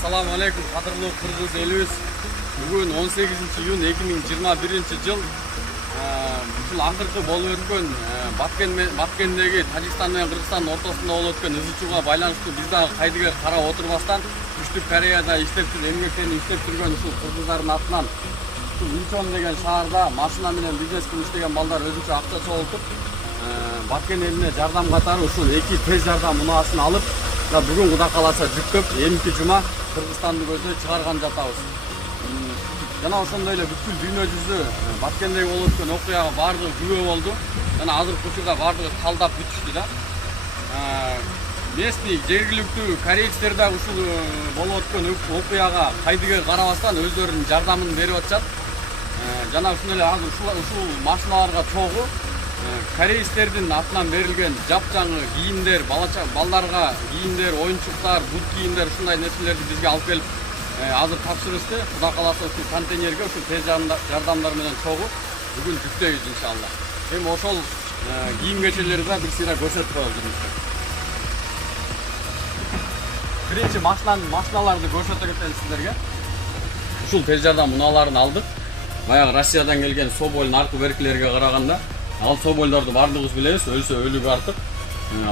Assalamu alaikum, qadrli Qirg'iz elimiz. Bugun 18 iyun 2021 yıl. Ушул акыркы болуп өткөн Баткендеги Тажикстан менен Кыргызстандын ортосунда болуп өткөн ызы чууга байланыштуу биз дагы кайдыга карап отурбастан Түштүк Кореяда эмгектенип иштеп жүргөн ушул кыргыздардын атынан ушул Инчон деген шаарда машина менен бизнес кылып иштеген балдар өзүнчө акча чогултуп Баткен элине жардам катары ушул 2 тез жардам унаасын алып бүгүн Кудай кааласа жүктөп эмки жума Кыргызстанды көздөй чыгарган жатабыз. Жана ошондой эле бүткүл дүйнө жүзү Баткендеги болуп өткөн окуяга баардыгы күбө болду. Жана азыркы учурда баардыгы талдап бүтүштү да. Местный жергиликтүү корейцтер да ушул болуп өткөн окуяга кайдыга карабастан өздөрүнүн жардамын берип атышат. Жана ушундай эле азыр ушул машиналарга чогуу корейцтердин атынан берилген жапжаңы кийимдер, балдарга кийимдер, оюнчуктар, бут кийимдер ушундай нерселерди бизге алып келип азыр тапшырышты. Кудай кааласа ушул контейнерге ушул тез жардамдар менен чогуу бүгүн жүктөйбүз иншалла. Эми ошол кийим кечелерди да бир сыйра көрсөтүп коебуз жүрүңүздөр. Биринчи машиналарды көрсөтө кетели сиздерге. Ушул тез жардам унааларын алдык. Баягы Россиядан келген Соболдун аркы беркилерге караганда ал Соболдорду баардыгыбыз билебиз, өлсө өлүгү артык.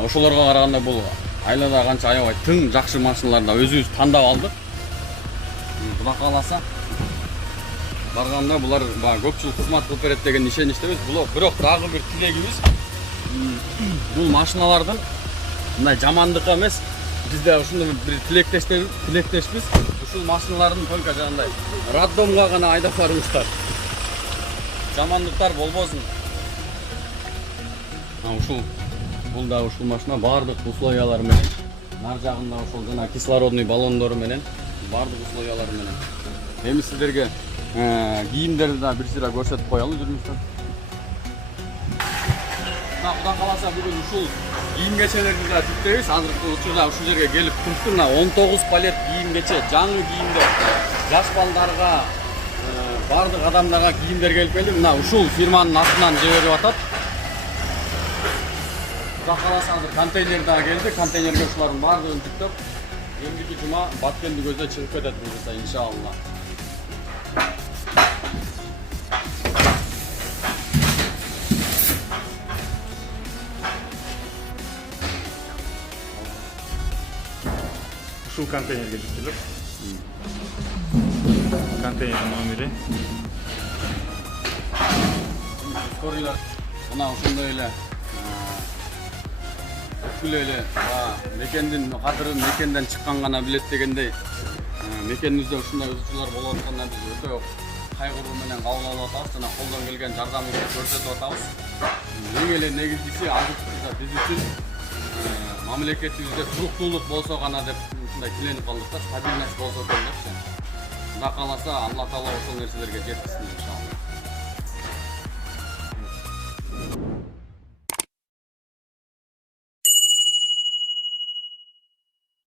Ошолорго караганда бул айлада канча аябай тың жакшы машиналарды өзүбүз тандап алдык. Кудай кааласа барганда булар көпчүлүк кызмат кылып берет деген ишеничтебиз. Бирок дагы бир тилегибиз бул машиналардын мындай жамандыкка эмес, бизде ушундай бир тилектешпиз. Ушул машиналардын только жанагындай роддомго гана айдап барыңыздар. Жамандыктар болбосун. Бул да ушул машина баардык условиялар менен, нар жагында ошол жана кислородный баллондору менен баардык условиялар менен. Эми сиздерге кийимдерди да бир сыйра көрсөтүп коелу жүрүңүздөр. Кудай кааласа бүгүн ушул кийим кечелерди да жүктөйбүз. Азыркы учурда ушул жерге келип турупту. 19 палет кийим кече, жаңы кийимдер, жаш балдарга, баардык адамдарга кийимдер келип келди. Мына ушул фирманын атынан жиберип атат. Кудай кааласа азыр контейнер дагы келди. Контейнерге ушулардын баардыгын жүктөп эмдики жума Баткенди көздөй чыгып кетет буюрса иншалла. Ушул контейнерге жүктөлүп. Контейнер номери. Скорыйлар мына ошондой эле бүткүл эле мекендин кадырын мекенден чыккан гана билет дегендей мекенибизде ушундай ызычуулар болуп аткандан биз өтө кайгыруу менен кабыл алып атабыз жана колдон келген жардамыбызды көрсөтүп атабыз. Эң эле негизгиси азыркы биз үчүн мамлекетибизде туруктуулук болсо гана деп ушундай тиленип калдык да, стабильность болсо экен депчи. Кудай кааласа Алла Таала ошол нерселерге жеткизсин иншалла.